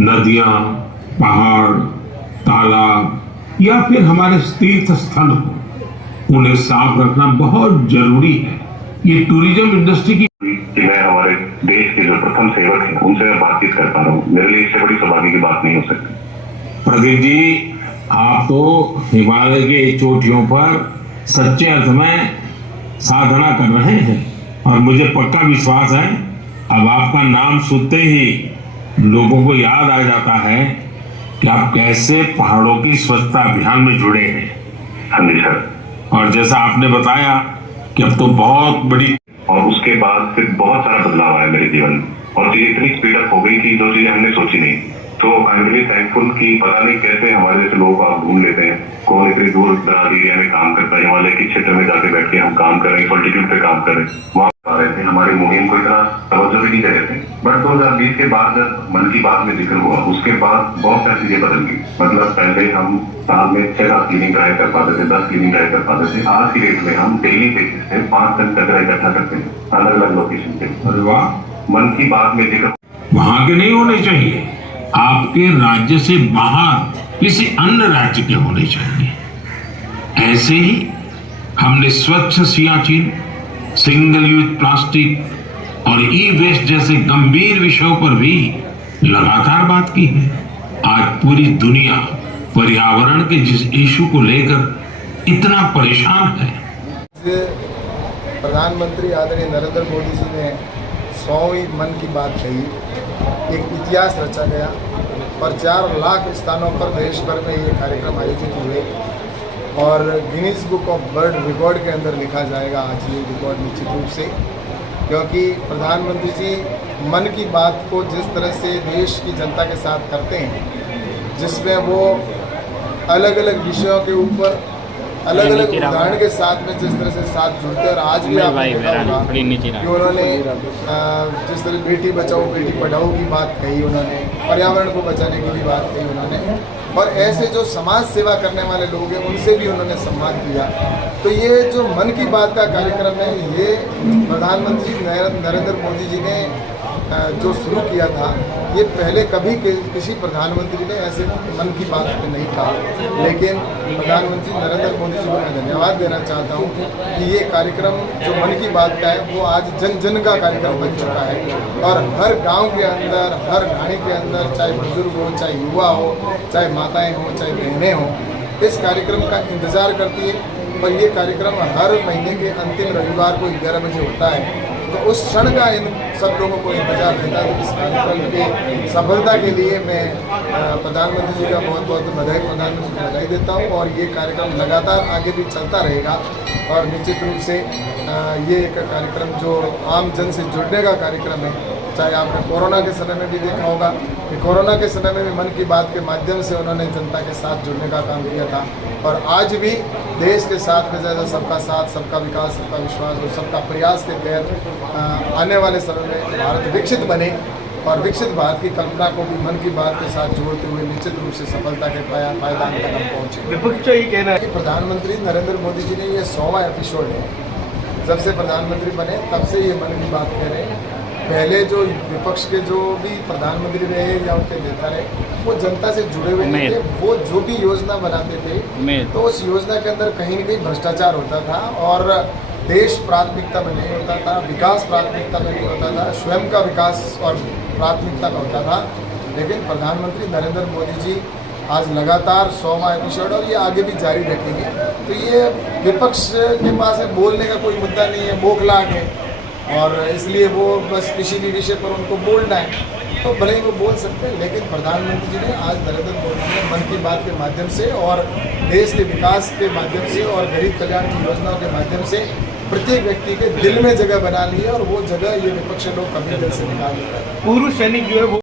नदियां, पहाड़, तालाब या फिर हमारे तीर्थ स्थल हो, उन्हें साफ रखना बहुत जरूरी है। ये टूरिज्म इंडस्ट्री की कि मैं हमारे देश के जो प्रथम सेवक हैं उनसे मैं बातचीत कर पा रहा हूँ, मेरे लिए इससे बड़ी सौभाग्य की बात नहीं हो सकती। प्रदीप जी, आप तो हिमालय के चोटियों पर सच्चे अर्थ में साधना कर रहे हैं और मुझे पक्का विश्वास है अब आपका नाम सुनते ही लोगों को याद आ जाता है कि आप कैसे पहाड़ों की स्वच्छता अभियान में जुड़े हैं। हाँ जी सर। और जैसा आपने बताया कि अब तो बहुत बड़ी और उसके बाद फिर बहुत सारा बदलाव आया मेरे जीवन में और चीजें इतनी स्पीड अप हो गई कि जो चीजें हमने सोची नहीं। तो आई एम रियली थैंकफुल कि पता नहीं कैसे हमारे जैसे लोग आप ढूंढ लेते हैं, कौन इतनी दूर दराज एरिया में काम करता है, हिमालय के क्षेत्र में जाके बैठ के हम काम कर रहे हैं, सॉल्टिट्यूड पे काम कर रहे हैं, वहाँ आ रहे थे, हमारी मुहिम को इतना तवज्जो भी नहीं दे रहे थे। बट 2020 के बाद जब मन की बात में जिक्र हुआ, उसके बाद बहुत सारी चीजें बदल गई। मतलब पहले हम साल में 6 क्लीनिंग ड्राइव कर पाते थे, 10 क्लीनिंग ड्राइव कर पाते थे। आज की डेट में हम डेली बेसिस पे 5 टन कचरा इकट्ठा करते हैं अलग अलग लोकेशन पे। अरे वाह, मन की बात में जिक्र वहां के नहीं होने चाहिए, आपके राज्य से बाहर किसी अन्य राज्य के होने चाहिए। ऐसे ही हमने स्वच्छ सियाचिन, सिंगल यूज प्लास्टिक और ई वेस्ट जैसे गंभीर विषयों पर भी लगातार बात की है। आज पूरी दुनिया पर्यावरण के जिस इशू को लेकर इतना परेशान है, प्रधानमंत्री आदरणीय नरेंद्र मोदी जी ने 100वीं मन की बात कही, एक इतिहास रचा गया और 4 लाख स्थानों पर देश भर में ये कार्यक्रम आयोजित हुए और Guinness book of world record के अंदर लिखा जाएगा आज ये रिकॉर्ड निश्चित रूप से, क्योंकि प्रधानमंत्री जी मन की बात को जिस तरह से देश की जनता के साथ करते हैं, जिसमें वो अलग अलग विषयों के ऊपर अलग अलग उदाहरण के साथ में जिस तरह से साथ जुड़ते हैं। और आज भी आपने देखा होगा कि उन्होंने जिस तरह बेटी बचाओ बेटी पढ़ाओ की बात कही, उन्होंने पर्यावरण को बचाने की भी बात कही उन्होंने, और ऐसे जो समाज सेवा करने वाले लोग हैं उनसे भी उन्होंने सम्मान किया। तो ये जो मन की बात का कार्यक्रम है, ये प्रधानमंत्री नरेंद्र मोदी जी ने जो शुरू किया था, ये पहले कभी किसी प्रधानमंत्री ने ऐसे मन की बात पे नहीं कहा। लेकिन प्रधानमंत्री नरेंद्र मोदी जी को मैं धन्यवाद देना चाहता हूँ कि ये कार्यक्रम जो मन की बात का है वो आज जन जन का कार्यक्रम बन चुका है और हर गांव के अंदर, हर घाणी के अंदर, चाहे बुजुर्ग हो, चाहे युवा हो, चाहे माताएँ हों, चाहे बहनें हों, इस कार्यक्रम का इंतज़ार करती है। और ये कार्यक्रम हर महीने के अंतिम रविवार को 11 बजे होता है। तो उस क्षण का इन सब लोगों को इंतजार रहता है। तो इस कार्यक्रम की सफलता के लिए मैं प्रधानमंत्री जी का बहुत बहुत प्रधानमंत्री को बधाई देता हूँ और ये कार्यक्रम लगातार आगे भी चलता रहेगा। और निश्चित रूप से ये एक कार्यक्रम जो आम जन से जुड़ने का कार्यक्रम है, चाहे आपने कोरोना के समय में भी देखा होगा कि कोरोना के समय में भी मन की बात के माध्यम से उन्होंने जनता के साथ जुड़ने का काम किया था। और आज भी देश के साथ में ज़्यादा सबका साथ, सबका विकास, सबका विश्वास और सबका प्रयास के तहत आने वाले समय में भारत विकसित बने और विकसित भारत की कल्पना को भी मन की बात के साथ जोड़ते हुए निश्चित रूप से सफलता के पायदान तक हम पहुँचे। विपक्ष ये कहना है कि प्रधानमंत्री नरेंद्र मोदी जी ने ये 100वां एपिसोड है, जब से प्रधानमंत्री बने तब से ये मन की बात कह रहे हैं। पहले जो विपक्ष के जो भी प्रधानमंत्री रहे या उनके नेता रहे, वो जनता से जुड़े हुए नहीं थे। वो जो भी योजना बनाते थे तो उस योजना के अंदर कहीं न कहीं भ्रष्टाचार होता था और देश प्राथमिकता में नहीं होता था, विकास प्राथमिकता में नहीं होता था, स्वयं का विकास और प्राथमिकता में होता था। लेकिन प्रधानमंत्री नरेंद्र मोदी जी आज लगातार 100वां एपिसोड और ये आगे भी जारी रखेंगे। तो ये विपक्ष के पास बोलने का कोई मुद्दा नहीं है, बौखलाहट है और इसलिए वो बस किसी भी विषय पर उनको बोलना है तो भले ही वो बोल सकते हैं। लेकिन प्रधानमंत्री जी ने आज नरेंद्र मोदी ने मन की बात के माध्यम से और देश के विकास के माध्यम से और गरीब कल्याण की योजनाओं के माध्यम से प्रत्येक व्यक्ति के दिल में जगह बना ली है और वो जगह ये विपक्षी लोग कभी दिल से निकाल देते हैं। पूर्व सैनिक जो है वो